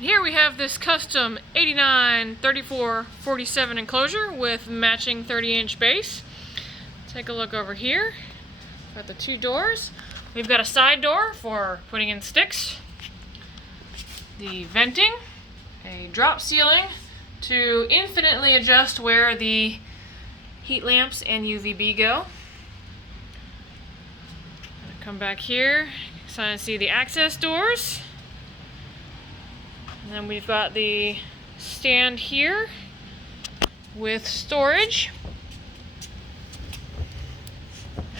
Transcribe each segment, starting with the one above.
Here we have this custom 89x34x47 enclosure with matching 30-inch base. Take a look over here. Got the two doors. We've got a side door for putting in sticks, the venting, a drop ceiling to infinitely adjust where the heat lamps and UVB go. Come back here, so I see the access doors. And then we've got the stand here with storage.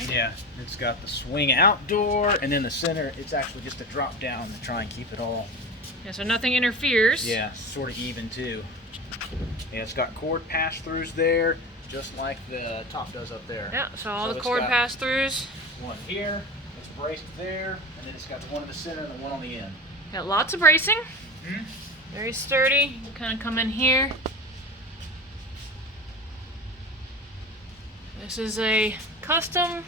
Yeah, it's got the swing out door, and in the center it's actually just a drop down to try and keep it all. Yeah, so nothing interferes. Yeah, sort of even too. Yeah, it's got cord pass-throughs there, just like the top does up there. Yeah, so all the cord pass-throughs. One here, it's braced there, and then it's got the one in the center and the one on the end. Got lots of bracing. Very sturdy. You kind of come in here. This is a custom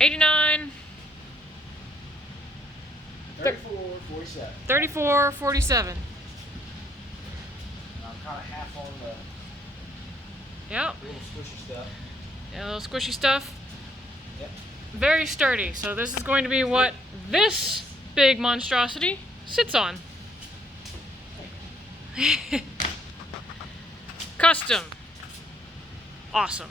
89 3447. 34x47. I'm kind of half on the Yep. little squishy stuff. Yeah, little squishy stuff. Yep. Very sturdy. So this is going to be what this big monstrosity sits on. Custom. Awesome.